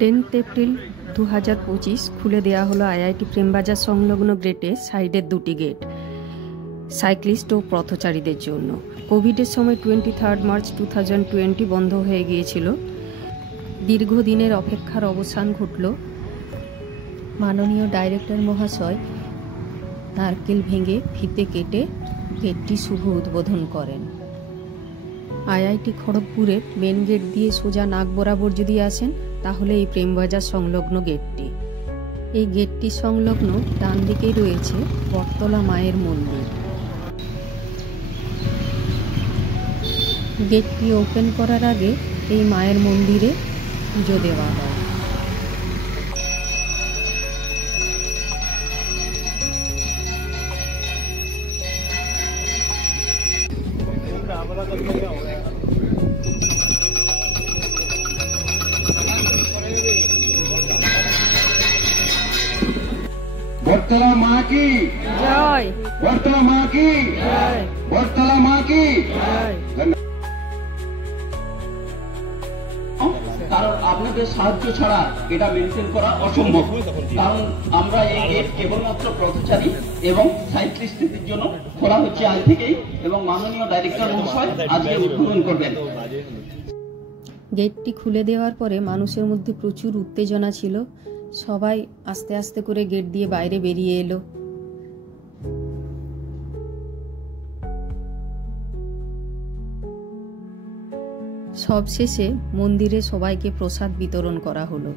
10 এপ্রিল 2025 খুলে দেওয়া হলো আইআইটি প্রেমবাজার সংলগ্ন গেটে সাইডের দুটি গেট সাইক্লিস্ট ও পথচারীদের জন্য। কোভিডের সময় 23 মার্চ 2020 বন্ধ হয়ে গিয়েছিল। দীর্ঘদিনের অপেক্ষার অবসান ঘটল। মাননীয় ডাইরেক্টর মহাশয় নারকেল ভেঙে ফিতে কেটে গেটটি শুভ উদ্বোধন করেন। আইআইটি খড়গপুরের মেন গেট দিয়ে সোজা নাক বরাবর যদি আসেন তাহলে এই প্রেমবাজার সংলগ্ন গেটটি। এই গেটটি সংলগ্ন ডান দিকেই রয়েছে বটতলা মায়ের মন্দির। গেটটি ওপেন করার আগে এই মায়ের মন্দিরে পুজো দেওয়া হয়। বটতলা মা কি জয়, বটতলা মা কি জয়, বটতলা মা কি জয়। কারণ আপনাদের সাহায্য ছাড়া এটা মেনটেন করা অসম্ভব, কারণ আমরা এই গেট কেবলমাত্র পথচারী এবং সাইক্লিস্টদের জন্য খোলা হচ্ছে আজ থেকেই, এবং মাননীয় ডাইরেক্টর মহাশয় আজকে উদ্বোধন করবেন। গেটটি খুলে দেওয়ার পরে মানুষের মধ্যে প্রচুর উত্তেজনা ছিল। সবাই আস্তে আস্তে করে গেট দিয়ে বাইরে বেরিয়ে এলো। সবশেষে মন্দিরে সবাইকে প্রসাদ বিতরণ করা হলো।